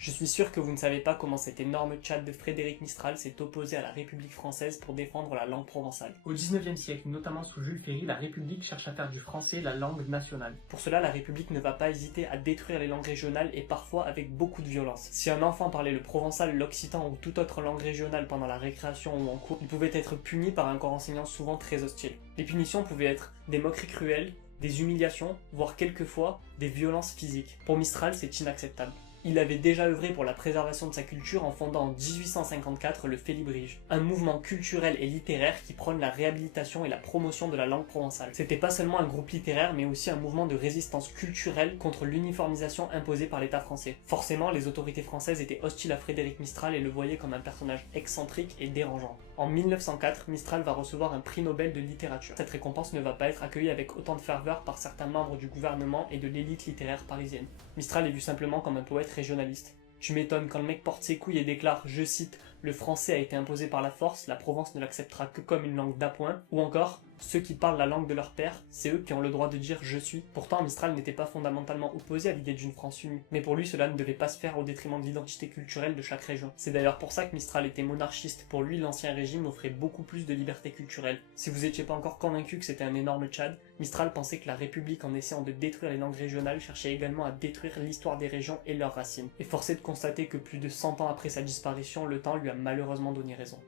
Je suis sûr que vous ne savez pas comment cet énorme Tchad de Frédéric Mistral s'est opposé à la République française pour défendre la langue provençale. Au XIXe siècle, notamment sous Jules Ferry, la République cherche à faire du français la langue nationale. Pour cela, la République ne va pas hésiter à détruire les langues régionales et parfois avec beaucoup de violence. Si un enfant parlait le provençal, l'occitan ou toute autre langue régionale pendant la récréation ou en cours, il pouvait être puni par un corps enseignant souvent très hostile. Les punitions pouvaient être des moqueries cruelles, des humiliations, voire quelquefois des violences physiques. Pour Mistral, c'est inacceptable. Il avait déjà œuvré pour la préservation de sa culture en fondant en 1854 le Félibrige, un mouvement culturel et littéraire qui prône la réhabilitation et la promotion de la langue provençale. C'était pas seulement un groupe littéraire, mais aussi un mouvement de résistance culturelle contre l'uniformisation imposée par l'État français. Forcément, les autorités françaises étaient hostiles à Frédéric Mistral et le voyaient comme un personnage excentrique et dérangeant. En 1904, Mistral va recevoir un prix Nobel de littérature. Cette récompense ne va pas être accueillie avec autant de ferveur par certains membres du gouvernement et de l'élite littéraire parisienne. Mistral est vu simplement comme un poète régionaliste. Tu m'étonnes quand le mec porte ses couilles et déclare, je cite, le français a été imposé par la force, la Provence ne l'acceptera que comme une langue d'appoint, ou encore, ceux qui parlent la langue de leur père, c'est eux qui ont le droit de dire je suis. Pourtant, Mistral n'était pas fondamentalement opposé à l'idée d'une France unie, mais pour lui cela ne devait pas se faire au détriment de l'identité culturelle de chaque région. C'est d'ailleurs pour ça que Mistral était monarchiste, pour lui l'ancien régime offrait beaucoup plus de liberté culturelle. Si vous étiez pas encore convaincu que c'était un énorme Tchad, Mistral pensait que la République en essayant de détruire les langues régionales cherchait également à détruire l'histoire des régions et leurs racines. Et forcé de constater que plus de 100 ans après sa disparition, le temps lui a malheureusement donné raison.